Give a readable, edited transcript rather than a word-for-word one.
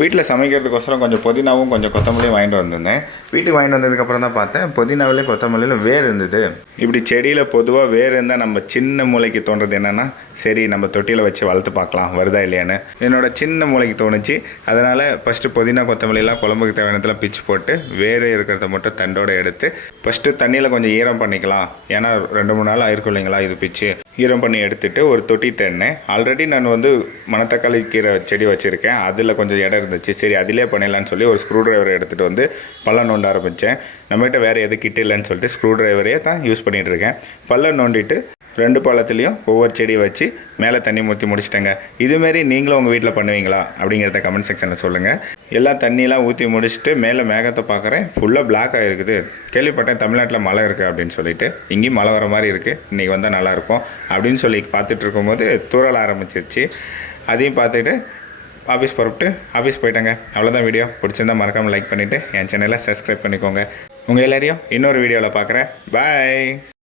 வீட்டில் சமைக்கிறதுக்கோசரம் கொஞ்சம் புதினாவும் கொஞ்சம் கொத்தமல்லியும் வாங்கிட்டு வந்திருந்தேன். வீட்டுக்கு வாங்கிட்டு வந்ததுக்கப்புறம் தான் பார்த்தேன் புதினாவிலே கொத்தமல்லியில் வேர் இருந்தது. இப்படி செடியில் பொதுவாக வேர் இருந்தால் நம்ம சின்ன மூளைக்கு தோன்றது என்னென்னா, சரி நம்ம தொட்டியில் வச்சு வளர்த்து பார்க்கலாம் வருதா இல்லையான்னு என்னோட சின்ன மூளைக்கு தோணுச்சு. அதனால் ஃபஸ்ட்டு புதினா கொத்தமல்லிலாம் குழம்புக்கு தேவையானதெல்லாம் பிச்சு போட்டு வேறு இருக்கிறத மட்டும் தண்டோடு எடுத்து ஃபஸ்ட்டு தண்ணியில் கொஞ்சம் ஈரம் பண்ணிக்கலாம். ஏன்னா 2-3 நாள் ஆயிருக்கும் இல்லைங்களா இது பிச்சு. ஈரம் பண்ணி எடுத்துகிட்டு ஒரு தொட்டி தேடினேன். ஆல்ரெடி நான் மணத்தக்காளி கீரை செடி வச்சுருக்கேன். அதில் கொஞ்சம் இடம் இருந்துச்சு. சரி அதிலே பண்ணிடலான்னு சொல்லி ஒரு ஸ்க்ரூ ட்ரைவரை எடுத்துகிட்டு வந்து பள்ளம் நோண்ட ஆரம்பித்தேன். நம்மகிட்ட வேறு எது கிட்ட இல்லைன்னு சொல்லிட்டு ஸ்க்ரூ ட்ரைவரே தான் யூஸ் பண்ணிகிட்டு இருக்கேன். பள்ளம் நோண்டிட்டு 2 பள்ளத்துலேயும் ஒவ்வொரு செடியை வச்சு மேலே தண்ணி ஊற்றி முடிச்சிட்டேங்க. இதுமாரி நீங்களும் உங்கள் வீட்டில் பண்ணுவீங்களா அப்படிங்கிறத கமெண்ட் செக்ஷனில் சொல்லுங்கள். எல்லாம் தண்ணியெலாம் ஊற்றி முடிச்சுட்டு மேலே மேகத்தை பார்க்குறேன், ஃபுல்லாக பிளாக் ஆகிருக்குது. கேள்விப்பட்டேன் தமிழ்நாட்டில் மழை இருக்குது அப்படின்னு சொல்லிட்டு. இங்கேயும் மழை வர மாதிரி இருக்குது, இன்றைக்கி வந்தால் நல்லாயிருக்கும் அப்படின்னு சொல்லி பார்த்துட்டு இருக்கும்போது தூறல் ஆரம்பிச்சிருச்சு. அதையும் பார்த்துட்டு ஆஃபீஸ் போயிட்டேங்க. அவ்வளோதான். வீடியோ பிடிச்சிருந்தால் மறக்காமல் லைக் பண்ணிவிட்டு என் சேனலை சப்ஸ்கிரைப் பண்ணிக்கோங்க. உங்கள் எல்லாரையும் இன்னொரு வீடியோவில் பார்க்குறேன். பாய்.